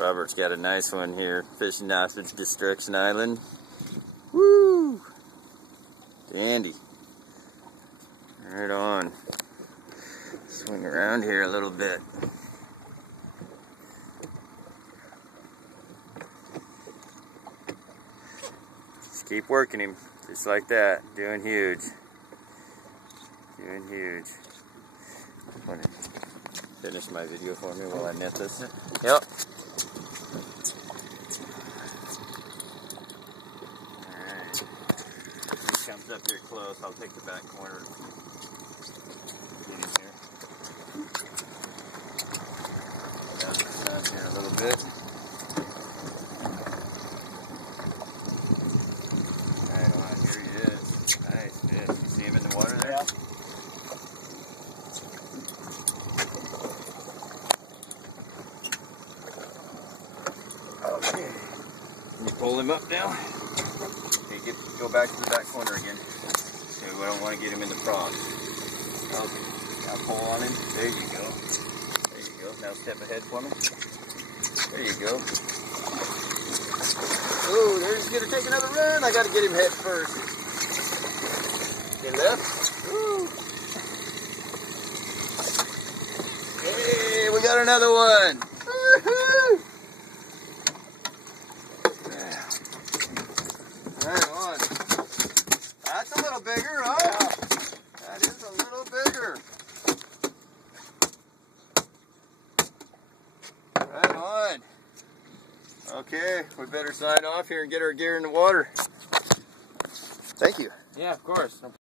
Robert's got a nice one here, fishing off of Destruction Island. Woo! Dandy. Right on. Swing around here a little bit. Just keep working him, just like that. Doing huge. Doing huge. Want to finish my video for me while I net this? Yep. Alright. If he comes up here close, I'll take the back corner. Get him here. Down the sun here a little bit. Right on, here he is. Nice fish. You see him in the water there? Yeah. Okay. Can you pull him up now? Okay, go back to the back corner again. Okay, we don't want to get him in the frog. Okay, now pull on him. There you go. There you go. Now step ahead for me. There you go. Oh, there's going to take another run. I got to get him head first. He left. Woo. Hey, we got another one. Woohoo! Right on. That's a little bigger, huh? Yeah. That is a little bigger. Right on. Okay, we better sign off here and get our gear in the water. Thank you. Yeah, of course.